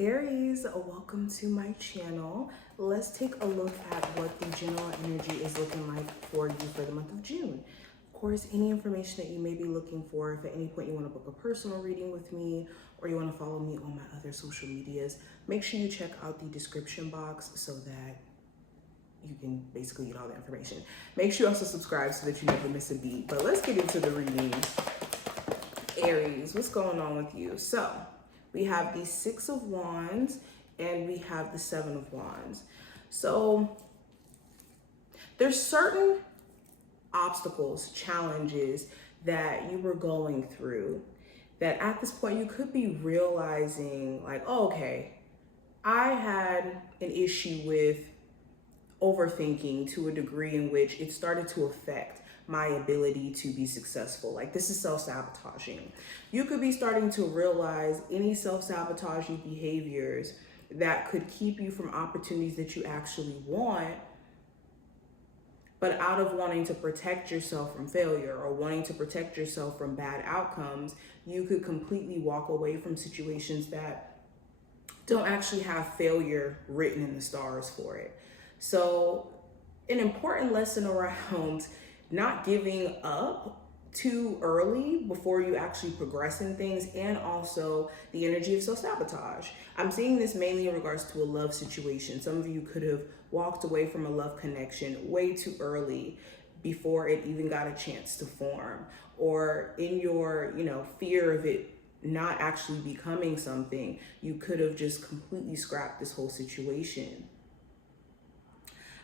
Aries, welcome to my channel. Let's take a look at what the general energy is looking like for you for the month of June. Of course, any information that you may be looking for, if at any point you want to book a personal reading with me or you want to follow me on my other social medias, make sure you check out the description box so that you can basically get all the information. Make sure you also subscribe so that you never miss a beat. But let's get into the reading. Aries, what's going on with you? So we have the Six of Wands and we have the Seven of Wands. So there's certain obstacles, challenges that you were going through that at this point you could be realizing like, oh, okay, I had an issue with overthinking to a degree in which it started to affect my ability to be successful. Like, this is self-sabotaging. You could be starting to realize any self-sabotaging behaviors that could keep you from opportunities that you actually want, but out of wanting to protect yourself from failure or wanting to protect yourself from bad outcomes, you could completely walk away from situations that don't actually have failure written in the stars for it. So an important lesson around not giving up too early before you actually progress in things, and also the energy of self-sabotage. I'm seeing this mainly in regards to a love situation. Some of you could have walked away from a love connection way too early before it even got a chance to form, or in your, fear of it not actually becoming something, you could have just completely scrapped this whole situation.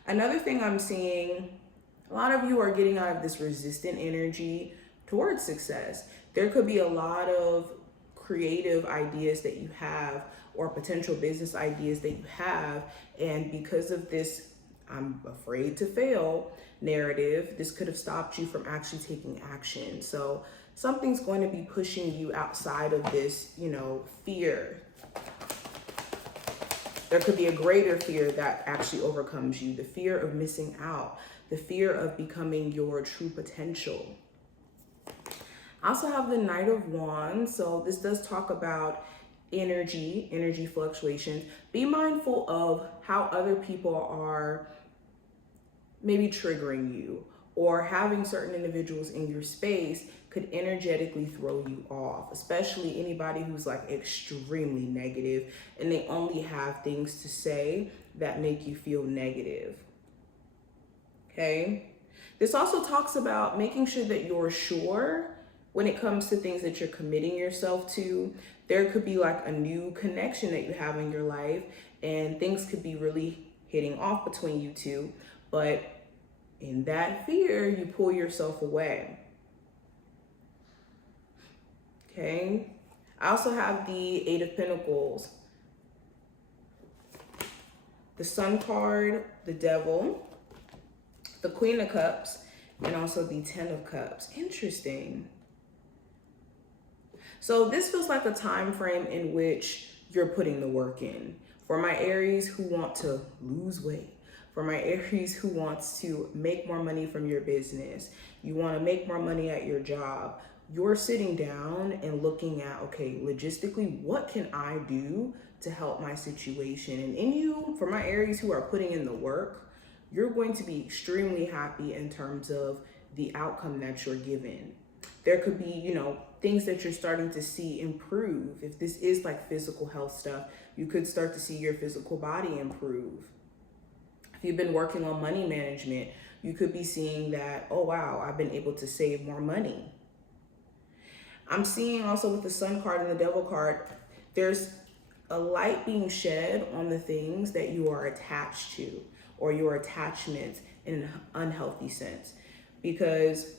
Another thing I'm seeing, a lot of you are getting out of this resistant energy towards success. There could be a lot of creative ideas that you have or potential business ideas that you have, and because of this I'm afraid to fail narrative, this could have stopped you from actually taking action. So something's going to be pushing you outside of this, fear. There could be a greater fear that actually overcomes you, the fear of missing out, the fear of becoming your true potential. I also have the Knight of Wands. So this does talk about energy fluctuations. Be mindful of how other people are maybe triggering you, or having certain individuals in your space could energetically throw you off, especially anybody who's like extremely negative and they only have things to say that make you feel negative. Okay. This also talks about making sure that you're sure when it comes to things that you're committing yourself to. There could be like a new connection that you have in your life and things could be really hitting off between you two, but in that fear, you pull yourself away. Okay. I also have the Eight of Pentacles, the Sun card, the Devil, the Queen of Cups, and also the Ten of Cups. Interesting. So this feels like a time frame in which you're putting the work in. For my Aries who want to lose weight, for my Aries who wants to make more money from your business, you want to make more money at your job, you're sitting down and looking at, okay, logistically, what can I do to help my situation? And in you, for my Aries who are putting in the work, you're going to be extremely happy in terms of the outcome that you're given. There could be, things that you're starting to see improve. If this is like physical health stuff, you could start to see your physical body improve. If you've been working on money management, you could be seeing that, oh wow, I've been able to save more money. I'm seeing also with the Sun card and the Devil card, there's a light being shed on the things that you are attached to, or your attachments in an unhealthy sense. Because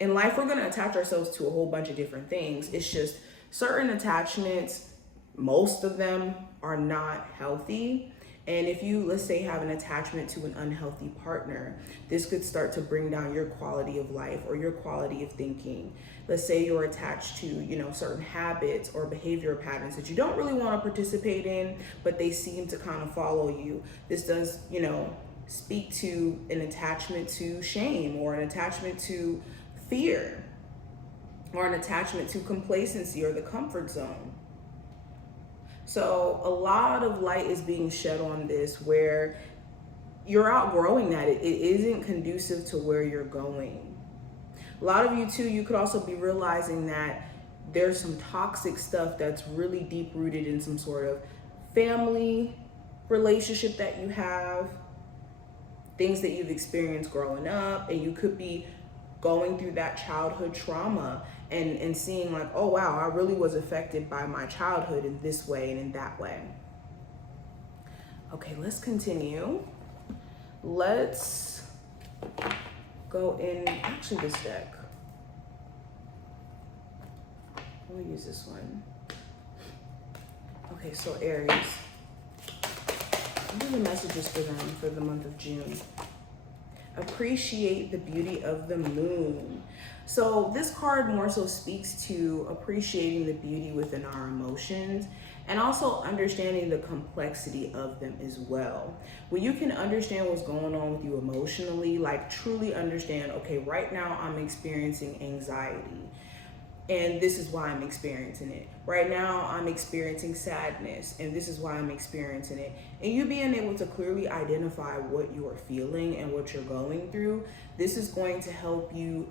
in life, we're going to attach ourselves to a whole bunch of different things. It's just certain attachments, most of them are not healthy. And if you, let's say, have an attachment to an unhealthy partner, this could start to bring down your quality of life or your quality of thinking. Let's say you're attached to, certain habits or behavior patterns that you don't really want to participate in, but they seem to kind of follow you. This does, speak to an attachment to shame, or an attachment to fear, or an attachment to complacency or the comfort zone. So a lot of light is being shed on this, where you're outgrowing that. It isn't conducive to where you're going. A lot of you too, you could also be realizing that there's some toxic stuff that's really deep rooted in some sort of family relationship that you have, things that you've experienced growing up, and you could be going through that childhood trauma and seeing like, oh wow, I really was affected by my childhood in this way and in that way. Okay, let's continue. Let's go in, actually this deck. We'll use this one. Okay, so Aries. What are the messages for them for the month of June? Appreciate the beauty of the moon. So this card more so speaks to appreciating the beauty within our emotions and also understanding the complexity of them as well. When you can understand what's going on with you emotionally, like truly understand, okay, right now I'm experiencing anxiety, and this is why I'm experiencing it. Right now, I'm experiencing sadness, and this is why I'm experiencing it. And you being able to clearly identify what you are feeling and what you're going through, this is going to help you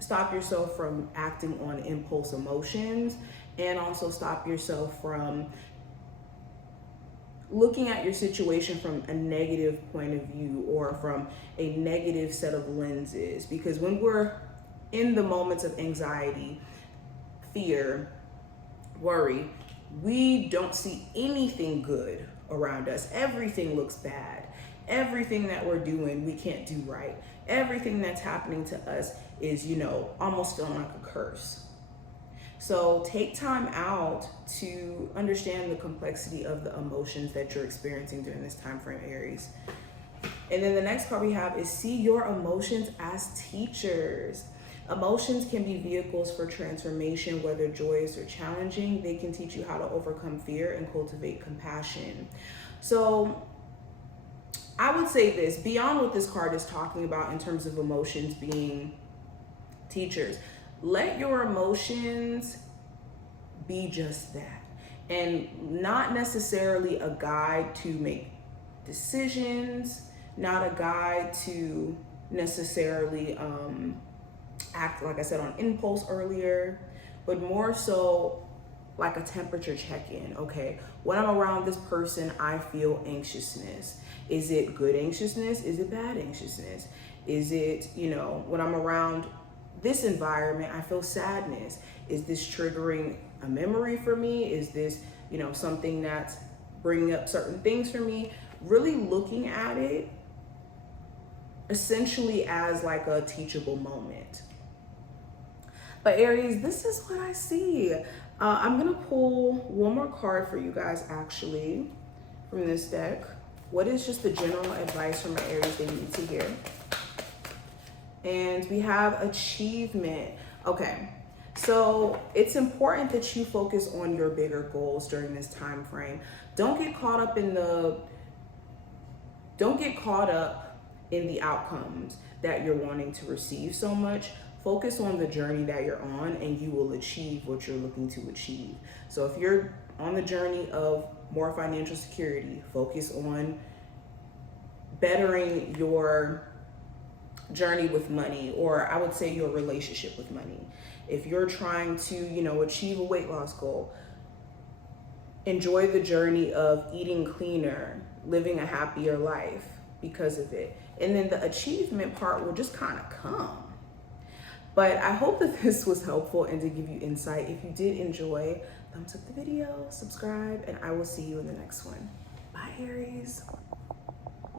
stop yourself from acting on impulse emotions, and also stop yourself from looking at your situation from a negative point of view or from a negative set of lenses. Because when we're in the moments of anxiety, fear, worry, we don't see anything good around us. Everything looks bad. Everything that we're doing, we can't do right. Everything that's happening to us is, almost feeling like a curse. So take time out to understand the complexity of the emotions that you're experiencing during this time frame, Aries. And then the next card we have is see your emotions as teachers. Emotions can be vehicles for transformation, whether joyous or challenging. They can teach you how to overcome fear and cultivate compassion. So I would say this, beyond what this card is talking about in terms of emotions being teachers, let your emotions be just that, and not necessarily a guide to make decisions, not a guide to necessarily act, like I said, on impulse earlier, but more so like a temperature check-in. Okay, when I'm around this person, I feel anxiousness. Is it good anxiousness? Is it bad anxiousness? Is it, when I'm around this environment, I feel sadness. Is this triggering a memory for me? Is this, something that's bringing up certain things for me? Really looking at it essentially as like a teachable moment. But Aries, this is what I see. I'm gonna pull one more card for you guys actually from this deck. What is just the general advice from my Aries they need to hear? And we have achievement. Okay, so it's important that you focus on your bigger goals during this time frame. Don't get caught up in the outcomes that you're wanting to receive so much. Focus on the journey that you're on, and you will achieve what you're looking to achieve. So if you're on the journey of more financial security, focus on bettering your journey with money, or I would say your relationship with money. If you're trying to, achieve a weight loss goal, enjoy the journey of eating cleaner, living a happier life because of it. And then the achievement part will just kind of come. But I hope that this was helpful and to give you insight. If you did enjoy, thumbs up the video, subscribe, and I will see you in the next one. Bye, Aries.